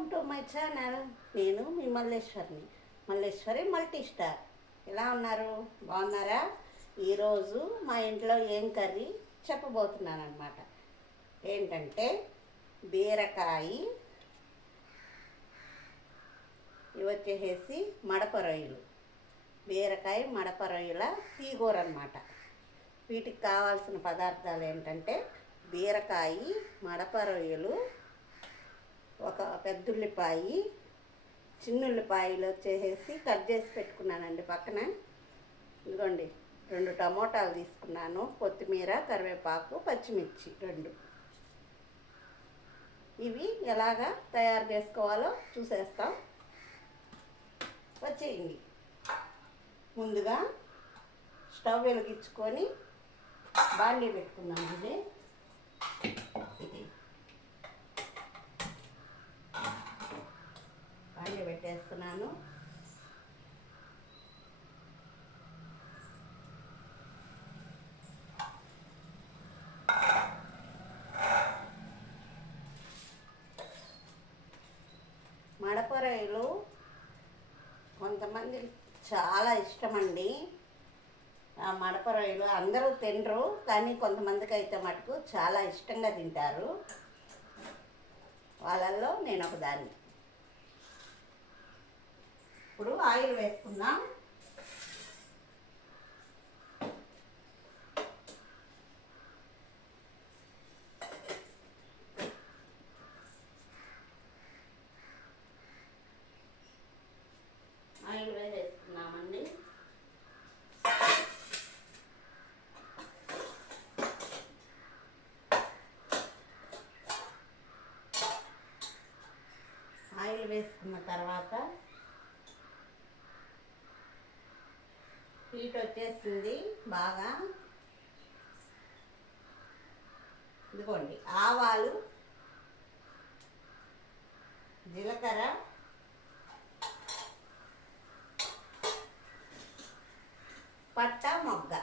Welcome to my channel. నేను మీ Malleswari multi star. ఎలా ఉన్నారు? బాగున్నారా? ఈరోజు మా ఇంట్లో ఏం కర్రీ చెప్పబోతున్నాను అనమాట. ఏంటంటే బీరకాయ, ఇవి వచ్చేసి మడప రొయ్యలు. బీరకాయ మడప రొయ్యల తీగూర అనమాట. వీటికి కావాల్సిన పదార్థాలు ఏంటంటే బీరకాయ, మడప రొయ్యలు, ఒక పెద్ద ఉల్లిపాయ, చిన్న ఉల్లిపాయలు వచ్చేసి కట్ చేసి పెట్టుకున్నానండి పక్కన. ఇదిగోండి 2 టమోటాలు తీసుకున్నాను, కొత్తిమీర, కరివేపాకు, పచ్చిమిర్చి 2. ఇవి ఎలాగా తయారు చేసుకోవాలో చూసేస్తాం. వచ్చేయండి. ముందుగా స్టవ్ వెలిగించుకొని బాండీ పెట్టుకున్నామండి. బాండీ పెట్టేస్తున్నాను. మడప రొయ్యలు కొంతమంది చాలా ఇష్టమండి. ఆ మడప రొయ్యలు అందరూ తినరు, కానీ కొంతమందికి అయితే మటుకు చాలా ఇష్టంగా తింటారు. వాళ్ళల్లో నేను ఒకదాన్ని. ఇప్పుడు ఆయిల్ వేసుకుందాం. ఆయిల్ వేసుకున్నామండి. ఆయిల్ వేసుకున్న తర్వాత హీట్ వచ్చేసింది బాగా. ఇదిగోండి ఆవాలు, జీలకర్ర, పట్ట, మొగ్గ,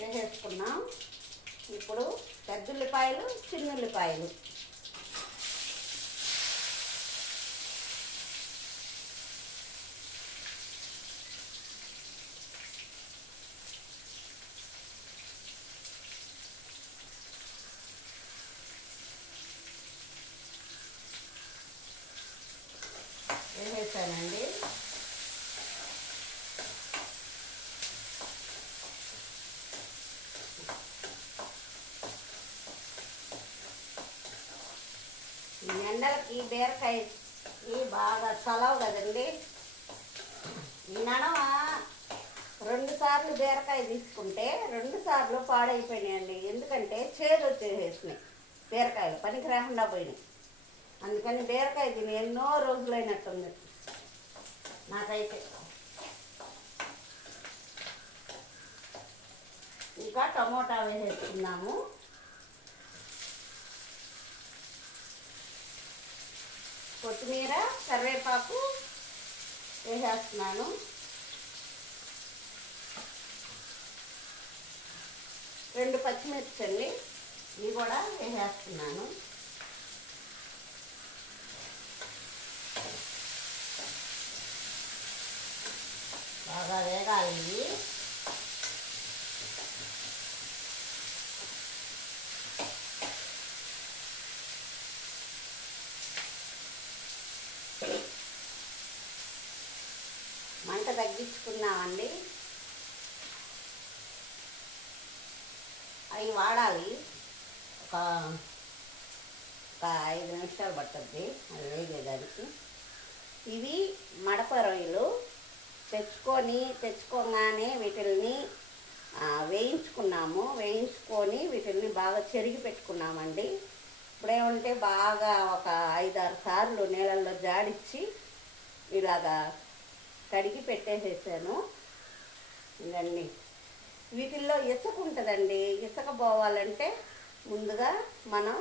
వేసేసుకున్నాం. ఇప్పుడు పెద్ద ఉల్లిపాయలు, చిన్న ఉల్లిపాయలు, వేసేసానండి. ఈ ఎండలకి బీరకాయ బాగా చలవు కదండి. ఈ నడమ 2 సార్లు బీరకాయ తీసుకుంటే 2 సార్లు పాడైపోయినాయండి. ఎందుకంటే చేదు వచ్చేసేసినాయి, బీరకాయలు పనికి రాకుండా పోయినాయి. అందుకని బీరకాయ తిని ఎన్నో రోజులైనట్టుంది నాకైతే. ఇంకా టమోటా వేసేసుకున్నాము. కొత్తిమీర, కరివేపాకు వేసేస్తున్నాను. 2 పచ్చిమిర్చి అండి, ఇవి కూడా వేసేస్తున్నాను. బాగా వేగాలి ఇవి. మంట తగ్గించుకున్నామండి. అవి వాడాలి. ఒక 5 నిమిషాలు పడుతుంది అది వేగేదానికి. ఇవి మడప రొయ్యలు తెచ్చుకోగానే వీటిల్ని వేయించుకొని వీటిల్ని బాగా చెరిగి పెట్టుకున్నామండి. ఇప్పుడేమంటే బాగా ఒక 5-6 సార్లు నీళ్ళల్లో జాడిచ్చి ఇలాగా కడిగి పెట్టేసేసాను. ఇవన్నీ వీటిల్లో ఇసుక ఉంటుందండి. ఇసుక పోవాలంటే ముందుగా మనం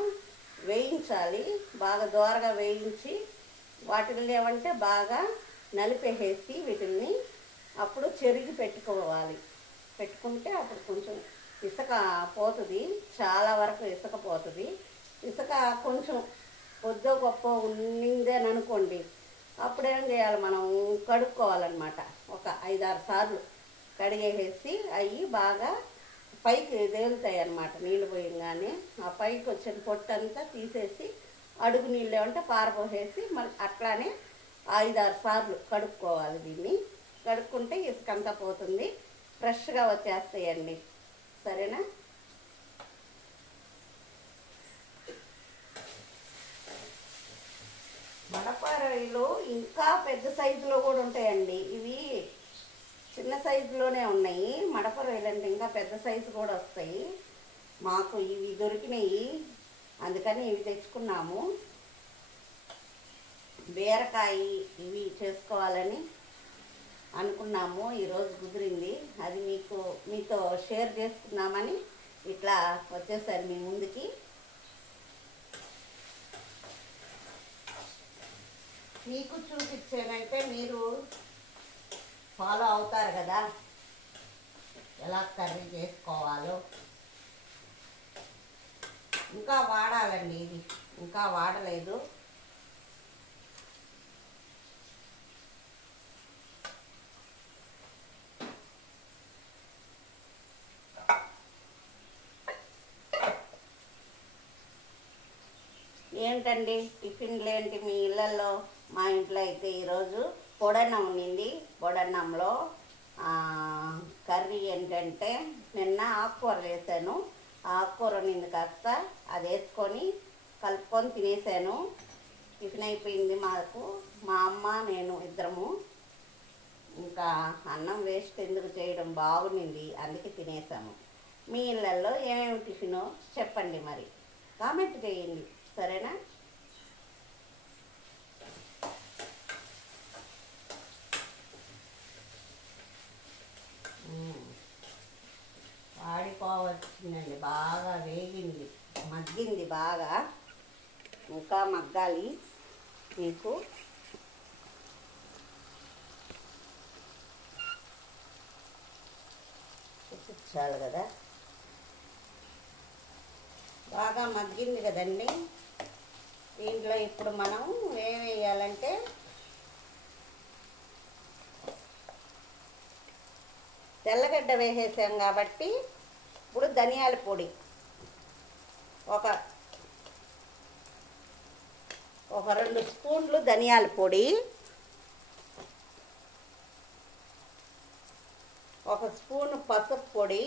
వేయించాలి. బాగా దోరగా వేయించి వాటిని ఏమంటే బాగా నలిపేసి వీటిల్ని అప్పుడు చెరిగి పెట్టుకోవాలి. పెట్టుకుంటే అప్పుడు కొంచెం ఇసుక పోతుంది, చాలా వరకు ఇసుక పోతుంది. ఇసుక కొంచెం కొద్దో గొప్ప ఉన్నిందని అనుకోండి, అప్పుడేం చేయాలి, మనం కడుక్కోవాలన్నమాట. ఒక 5-6 సార్లు కడిగేసి అవి బాగా పైకి తేలుతాయి అన్నమాట. నీళ్ళు పోయంగానే ఆ పైకి వచ్చిన పొట్టంతా తీసేసి అడుగు నీళ్ళు ఏమంటే పారపోసేసి మళ్ళీ అట్లానే 5-6 సార్లు కడుక్కోవాలి. దీన్ని కడుక్కుంటే ఇసుకంతా పోతుంది, ఫ్రెష్గా వచ్చేస్తాయండి. సరేనా? మడప రొయ్యలు ఇంకా పెద్ద సైజులో కూడా ఉంటాయండి. ఇవి చిన్న సైజులోనే ఉన్నాయి. మడప రొయ్యలు అంటే ఇంకా పెద్ద సైజు కూడా వస్తాయి. మాకు ఇవి దొరికినాయి, అందుకని ఇవి తెచ్చుకున్నాము. బీరకాయ ఇవి చేసుకోవాలని అనుకున్నాము, ఈరోజు కుదిరింది. అది మీతో షేర్ చేసుకున్నామని ఇట్లా వచ్చేసారు మీ ముందుకి. మీకు చూపించానంటే మీరు ఫాలో అవుతారు కదా, ఎలా కర్రీ చేసుకోవాలో. ఇంకా వాడాలండి, ఇది ఇంకా వాడలేదు. ఏంటండి టిఫిన్లు ఏంటి మీ ఇళ్ళల్లో? మా ఇంట్లో అయితే ఈరోజు పొడన్నం ఉండింది. పొడన్నంలో కర్రీ ఏంటంటే నిన్న ఆకుకూర వేసాను. ఆకుకూర నింది కాస్త అది వేసుకొని కలుపుకొని తినేసాను. టిఫిన్ అయిపోయింది మాకు. మా అమ్మ నేను ఇద్దరము. ఇంకా అన్నం వేస్ట్ ఎందుకు చేయడం, బాగుంది, అందుకే తినేసాము. మీ ఇళ్ళల్లో ఏమేమి టిఫినో చెప్పండి, మరి కామెంట్ చేయండి. సరేనా? వాడిపోవచ్చిందండి, బాగా వేగింది, మగ్గింది బాగా. ఇంకా మగ్గాలి. మీకు చూపించాలి కదా. బాగా మగ్గింది కదండి. దీంట్లో ఇప్పుడు మనం ఏం వేయాలంటే తెల్లగడ్డ వేసేసాం కాబట్టి ఇప్పుడు ధనియాల పొడి ఒక 2 స్పూన్లు ధనియాల పొడి, 1 స్పూను పసుపు పొడి,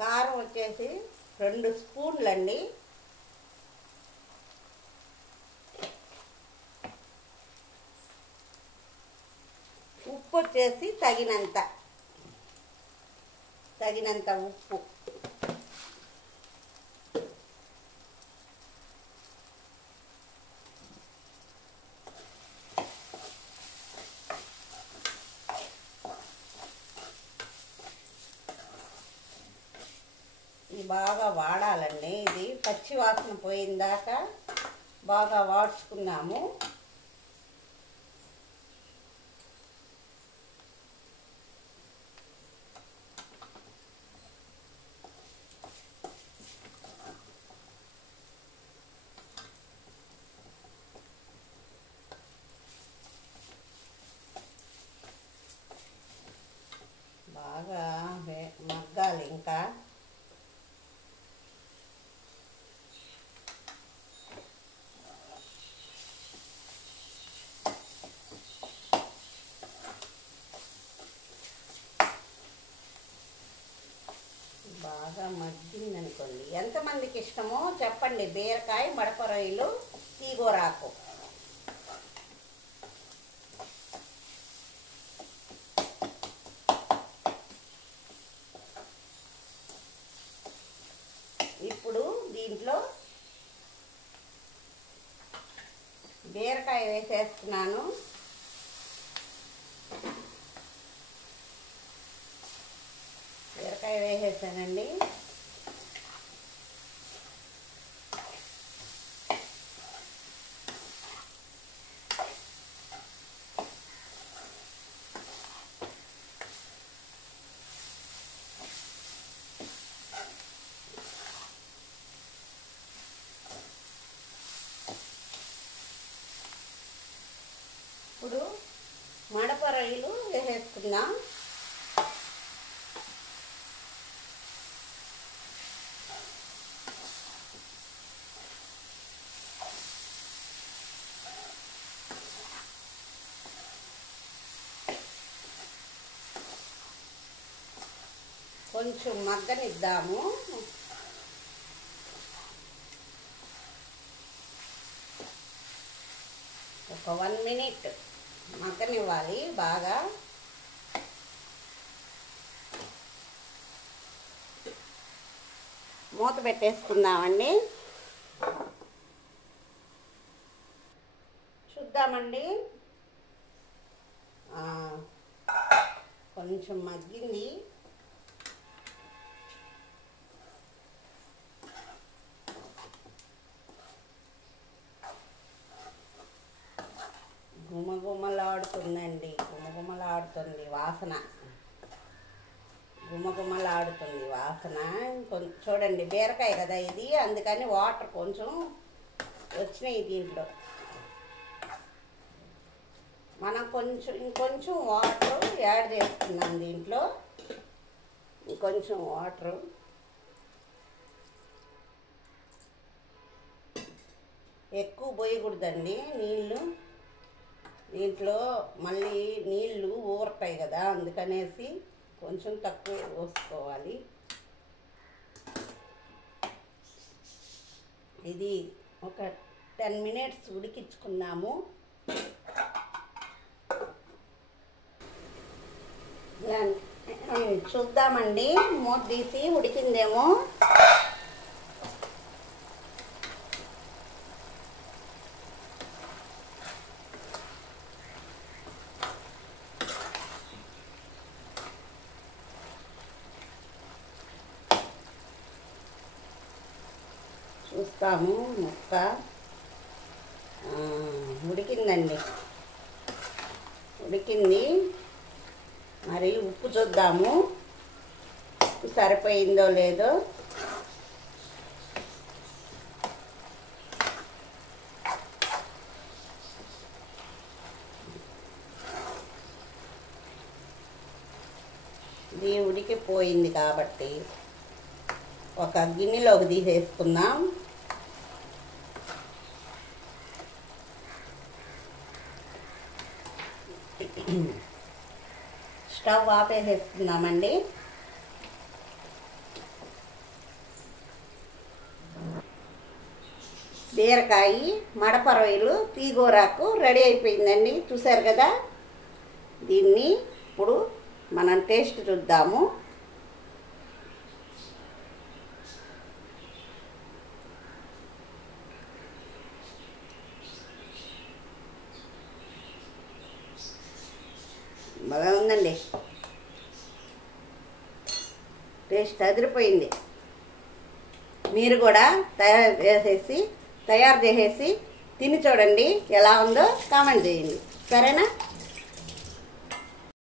కారం వచ్చేసి 2 స్పూన్లండి, ఉప్పు వచ్చేసి తగినంత ఉప్పు, ఇది బాగా వాడాలండి. ఇది పచ్చి వాసన పోయిందాక బాగా వాడ్చుకున్నాము. బాగా మగ్గాలి. ఇంకా బాగా మగ్గిందనుకోండి. ఎంతమందికి ఇష్టమో చెప్పండి బీరకాయ, మడప రొయ్యలు, తీగూరాకు. ఇప్పుడు దీంట్లో బీరకాయ వేసేస్తున్నాను. బీరకాయ వేసేసానండి. ఇప్పుడు మడప రొయ్యలు వేసేసుకుందాం. కొంచెం మగ్గనిద్దాము. ఒక 1 minute మగ్గనివ్వాలి బాగా. మూత పెట్టేసుకుందామండి. చూద్దామండి. కొంచెం మగ్గింది. గుమగుమలాడుతుందండి. గుమగుమలాడుతుంది వాసన. గుమగుమలాడుతుంది వాసన. చూడండి, బీరకాయ కదా ఇది, అందుకని వాటర్ కొంచెం వచ్చినాయి దీంట్లో. మనం ఇంకొంచెం వాటర్ యాడ్ చేస్తున్నాం దీంట్లో. ఇంకొంచెం వాటర్. ఎక్కువ పోయకూడదండి నీళ్ళు. దీంట్లో మళ్ళీ నీళ్ళు ఊరతాయి కదా, అందుకనేసి కొంచెం తక్కువ పోసుకోవాలి. ఇది ఒక 10 minutes ఉడికించుకున్నాము. చూద్దామండి, మూత తీసి ఉడికిందేమో. చూస్తాము. ముక్క ఉడికిందండి, ఉడికింది. మరి ఉప్పు చూద్దాము, ఉప్పు సరిపోయిందో లేదో. ఇది ఉడికిపోయింది కాబట్టి ఒక గిన్నెలోకి తీసేసుకుందాం. స్టవ్ ఆపేసేసుకుందామండి. బీరకాయ, మడప రొయ్యలు, తీగూరాకు రెడీ అయిపోయిందండి. చూసారు కదా. దీన్ని ఇప్పుడు మనం టేస్ట్ చూద్దాము. బాగా ఉందండి, టేస్ట్ అదిరిపోయింది. మీరు కూడా తయారు చేసేసి తిని చూడండి, ఎలా ఉందో కామెంట్ చేయండి. సరేనా?